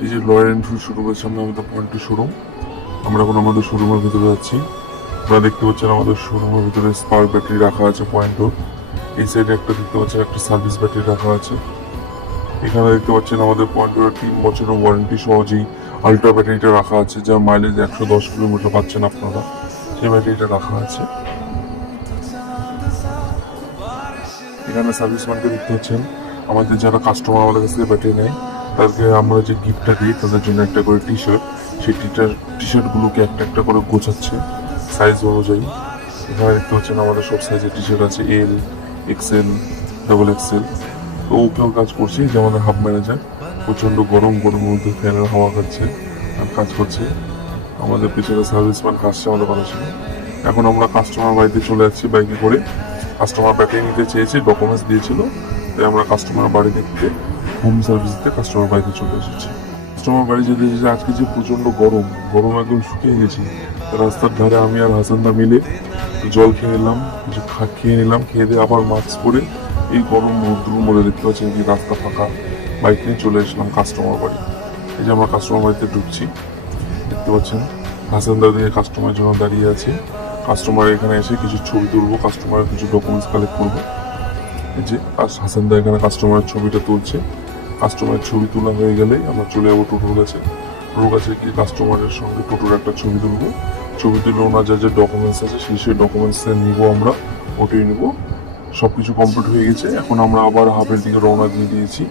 এই যে royal Enfield শোরুমের সামনে আমাদের পয়েন্টটি শোরুম। আমরা এখন আমাদের শোরুমের ভিতরে যাচ্ছি। আপনারা দেখতে পাচ্ছেন আমাদের শোরুমের ভিতরে স্পার্ক ব্যাটারি রাখা আছে পয়েন্টও। এই সাইডে একটা দেখতে পাচ্ছেন একটা সার্ভিস ব্যাটারি রাখা আছে। এখানে দেখতে পাচ্ছেন আমাদের পয়েন্টের 3 বছরের ওয়ারেন্টি সহজেই আলট্রা ব্যাটারিটা রাখা আছে, যার মাইলেজ 110 কিলোমিটার পাচ্ছেন আপনারা, সেই ব্যাটারিটা রাখা আছে। এখানে সার্ভিস ম্যানকে দেখতে পাচ্ছেন। আমাদের যারা কাস্টমার আমাদের কাছ থেকে ব্যাটারি নেয় তাদেরকে আমরা যে গিফটটা দিই তাদের জন্য একটা করে টি শার্ট, সেই টি শার্টগুলোকে একটা একটা করে গোছাচ্ছে সাইজ অনুযায়ী। এখানে দেখতে পাচ্ছেন আমাদের সব সাইজের টি শার্ট আছে, এল, এক্সেল, ডাবল এক্সেল। তো ওকেও কাজ করছি, যে আমাদের হাব ম্যানেজার প্রচণ্ড গরমের মধ্যে ফ্যানের হাওয়া খাচ্ছে আর কাজ করছে। আমাদের পিছনে সার্ভিসম্যান কাজছে আমাদের বানাচ্ছে। এখন আমরা কাস্টমার বাড়িতে চলে যাচ্ছি বাইকে করে। কাস্টমার ব্যাটারি নিতে চেয়েছে, ডকুমেন্টস দিয়েছিল, তাই আমরা কাস্টমার বাড়ি দেখতে হোম সার্ভিস দিতে কাস্টমার বাড়িতে চলে এসেছি। কাস্টমার বাড়ি যেতে এসেছে, আজকে যে প্রচণ্ড গরম একদম শুকিয়ে গেছি। রাস্তার ধারে আমি আর হাসানদা মিলে জল খেয়ে নিলাম, কিছু খেয়ে নিলাম, খেয়ে দিয়ে আবার মাস্ক পরে এই গরম রোদ্রুর মধ্যে দেখতে পাচ্ছেন কি রাস্তা ফাঁকা, বাইক নিয়ে চলে আসলাম কাস্টমার বাড়ি। এই যে আমরা কাস্টমার বাড়িতে ঢুকছি, দেখতে পাচ্ছেন হাসানদা দিয়ে কাস্টমারের জন্য দাঁড়িয়ে আছে। কাস্টমার এখানে এসে কিছু ছবি তুলবো, কাস্টমারের কিছু ডকুমেন্টস কালেক্ট করবো। এই যে হাসানদা এখানে কাস্টমারের ছবিটা তুলছে। কাস্টমারের ছবি তোলা হয়ে গেলে আমরা চলে যাবো টোটোর কাছে। টোটোর কাছে গিয়ে কাস্টমারের সঙ্গে টোটোর একটা ছবি তুলবো। ছবি তুলে ওনার যা যা ডকুমেন্টস আছে সেই ডকুমেন্টস নিব, আমরা ওটাই নিব। সব কিছু কমপ্লিট হয়ে গেছে। এখন আমরা আবার হাবের দিকে রওনা দিয়ে দিয়েছি।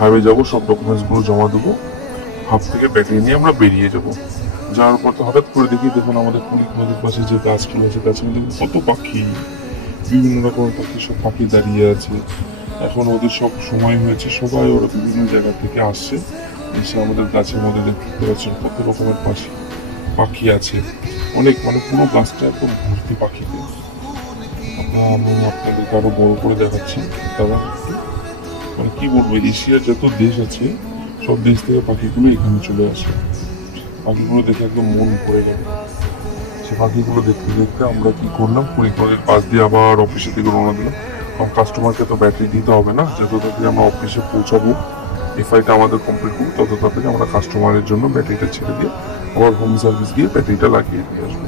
হাবে যাবো, সব ডকুমেন্টসগুলো জমা দেবো। হাব থেকে ব্যাটারি নিয়ে আমরা বেরিয়ে যাব। যাওয়ার পর তো হঠাৎ করে দেখুন আমাদের কুলিক নদীর পাশে যে গাছগুলো আছে, গাছের মধ্যে কত পাখি, বিভিন্ন রকমের পাখি, সব পাখি দাঁড়িয়ে আছে। এখন ওদের সব সময় হয়েছে, সবাই ওরা বিভিন্ন জায়গা থেকে আসছে, এসে আমাদের গাছের মধ্যে দেখতে পাচ্ছেন কত রকমের পাখি আছে। অনেক, পুরো গাছটা একদম ভর্তি পাখিতে। আমি আপনাদেরকে আরো বড় করে দেখাচ্ছি। তারা কি বলবো, এশিয়ার যত দেশ আছে সব দেশ থেকে পাখিগুলো এখানে চলে আসে। পাখিগুলো দেখে একদম মন ভরে গেল। সে পাখিগুলো দেখতে দেখতে আমরা কি করলাম, কুড়িকলের পাশ দিয়ে আবার অফিসের দিকে রওনা দিলাম। কারণ কাস্টমারকে তো ব্যাটারি দিতে হবে না, যত তাড়াতাড়ি আমরা অফিসে পৌঁছাবো, এফআইটা আমাদের কমপ্লিট করবো, তত তাড়াতাড়ি আমরা কাস্টমারের জন্য ব্যাটারিটা ছেড়ে দিয়ে আবার হোম সার্ভিস দিয়ে ব্যাটারিটা লাগিয়ে দিয়ে আসবো।